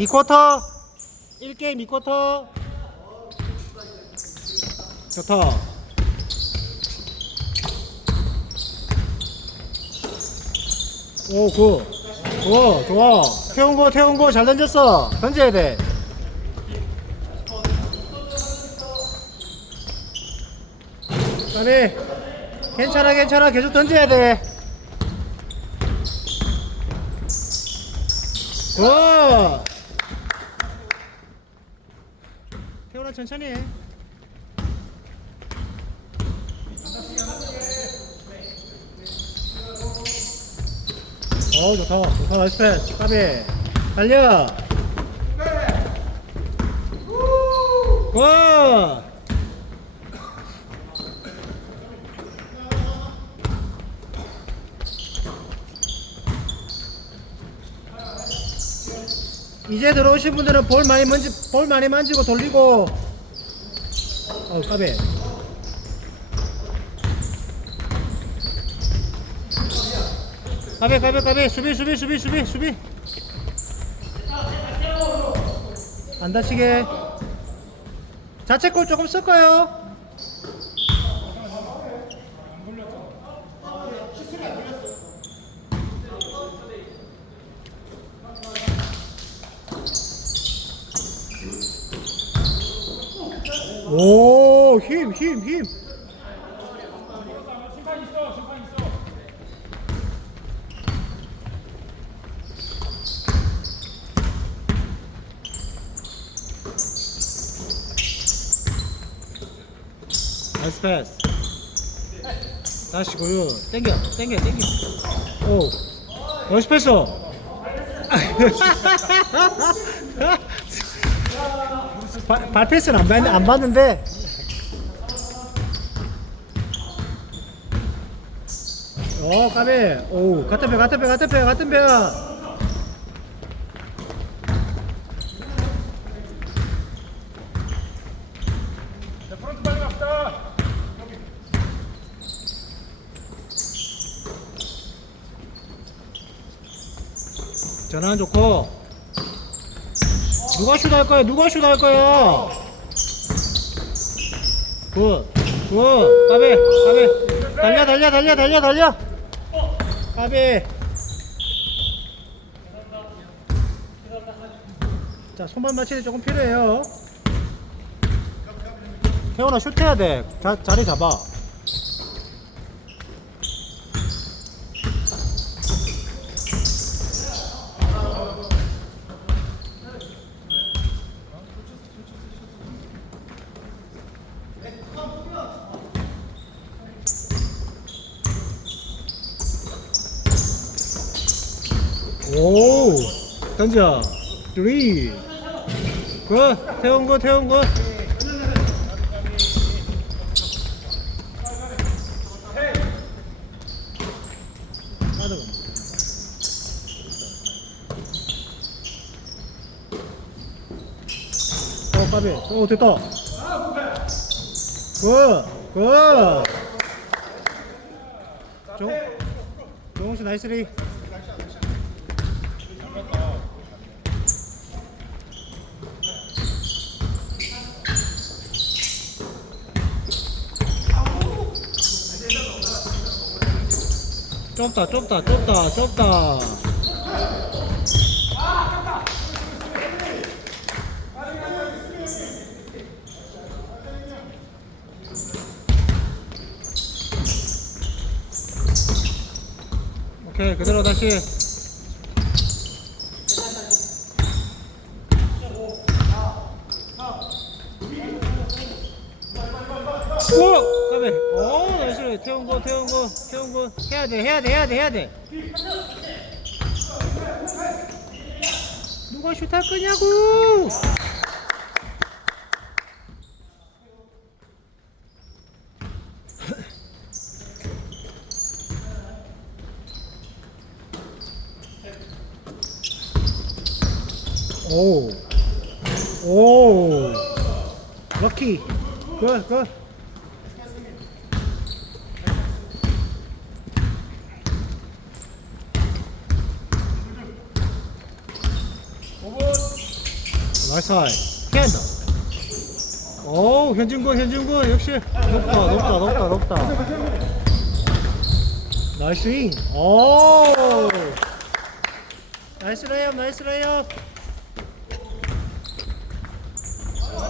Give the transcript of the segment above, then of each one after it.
2쿼터. 1게임 2쿼터. 좋다. 오굿 좋아 좋아. 태운 거 태운 거. 잘 던졌어. 던져야 돼. 아니 괜찮아 괜찮아. 계속 던져야 돼. 굿! 태훈아 천천히 해. 어 좋다. 좋다. 나이스 패스. 까비 달려. 굿! 이제 들어오신 분들은 볼 많이 만지 볼 많이 만지고 돌리고. 어 까비 까비 까비 까비 수비 수비 수비 수비 수비. 안 다치게. 자책골 조금 쓸까요? 오, 힘, 힘, 힘. 나이스 패스. 다시 고유. 땡겨, 땡겨, 땡겨. 오, 나이스 패스. 발, 발패스는 안, 봤, 안 봤는데. 어 까비. 오 같은 배 같은 배 같은 배 같은 배야. 전환 좋고 누가 슛 할 거야 누가 슛 할 거야 굿 굿. 까비 까비. 달려 달려 달려 달려 달려. 까비. 자 손만 맞추기 조금 필요해요. 태훈아 슛 해야 돼. 자, 자리 잡아 오 던져. 3 굿. 태운 거 태운 거. 어오 됐다. 굿 굿. 종 종훈 씨 나이스 리 좁다 좁다 좁다 좁다. 오케이 그대로 다시. 오! 까비 오 나이스. 태운 거태 태운 거 해야 돼 해야 돼 해야 돼 해야 돼 누가 슛할 거냐고 오. 오. 럭키. 굿, 굿. 오분 나이스 하이. 피한다 오 현진군 현진군. 역시 높다 높다 높다 높다. 나이스 윙오 나이스 레이업 나이스 레이업.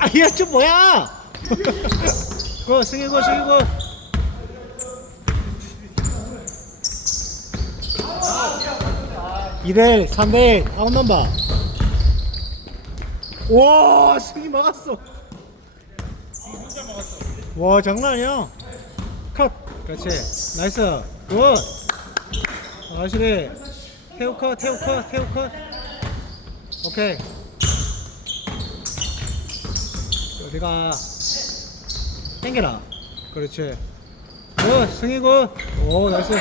아야 저 뭐야? 고 승희고 승희고. 이대 3대1 아웃 넘버 와 승희 막았어. 와 장난 아니야. 컷. 그렇지. 나이스. 굿. 나이스리 태우 컷 태우 컷 태우 컷. 오케이. 어디가 땡겨라. 그렇지. 굿. 승희 굿오 나이스.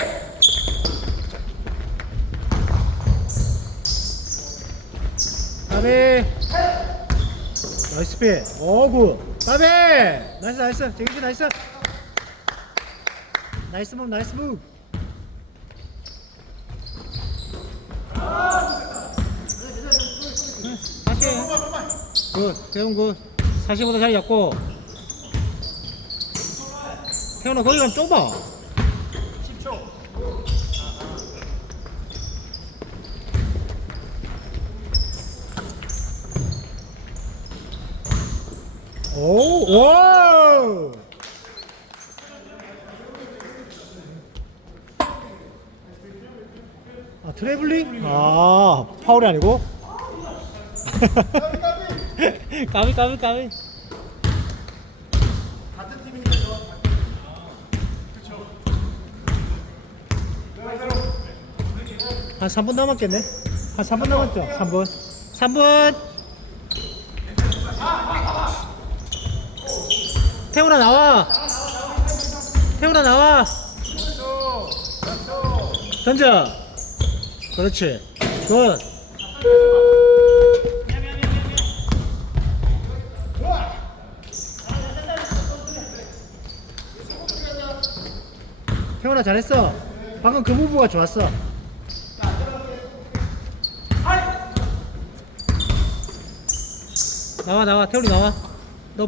까비 나이스 피. 오구 까비 나이스 나이스. 재기지 나이스. 나이스 무브 나이스 응, 다시. 굿. 태훈 굿. 45도 자리 잡고. 태훈아 거기 가면 좁아 오, 오! 아, 트래블링? 아, 파울이 아니고? 까비, 까비, 까비. 같은. 그렇죠. 한 3분 남았겠네? 한 3분 남았죠? 3분. 3분! 태훈아, 나와! 태훈아, 나와! 던져! 그렇지. 굿! 태훈아, 잘했어. 방금 그 무브가 좋았어. 나와 나와 태우리 나와 너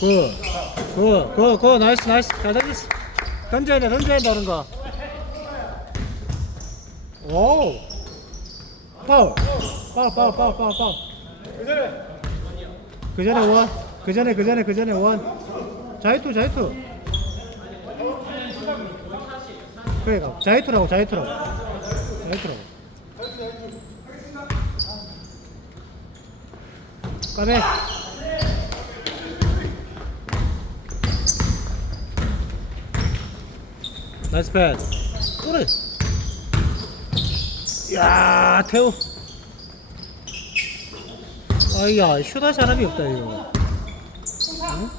굿, 굿, 굿, 나이스, 나이스. 잘 던졌어. 던져야 돼, 던져야 돼, 다른 거. 오! 파울! 파울, 파울, 파울, 파울, 파울. 그 전에 원. 그 전에, 그 전에, 그 전에 원. 자이투, 자이투. 가. 자이투라고, 자이투라고. 자이투라고. 까베. 나이스 패스. 그래. 야, 태우. 아야, 슈다 사람이 없다 이거. 응?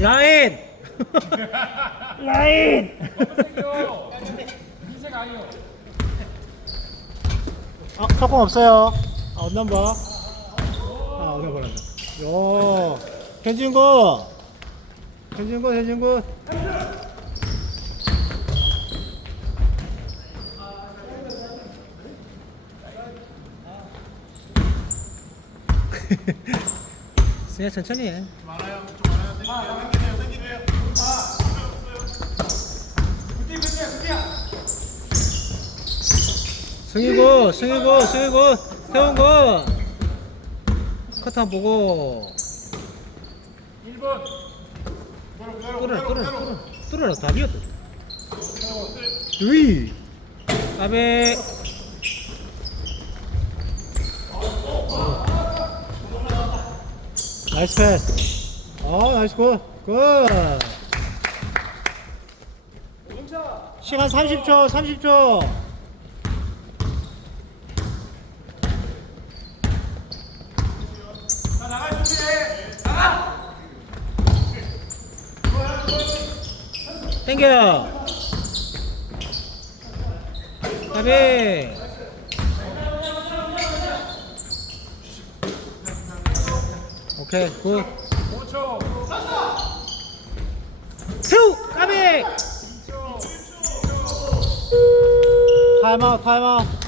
라인. 라인. 아, 사건 없어요. 아, 언넘버. 아, 언넘버란다. 요. 현진구. 현진구, 현진구. 승야 천천히 해. 승희고, 승희고, 태훈고. 커트 한 보고. 1번. 뚫어라, 뚫어라. 뚫어라. 뚫어라, 다 비었다. 으이. 까베. 나이스 패스. 어, 나이스 굿. 굿. 시간 30초, 30초. 자, 나갈 준비해. 나가. 땡겨. 까베. 오케이, 굿. 5초. 큐! 까베! 타임아웃 타임아웃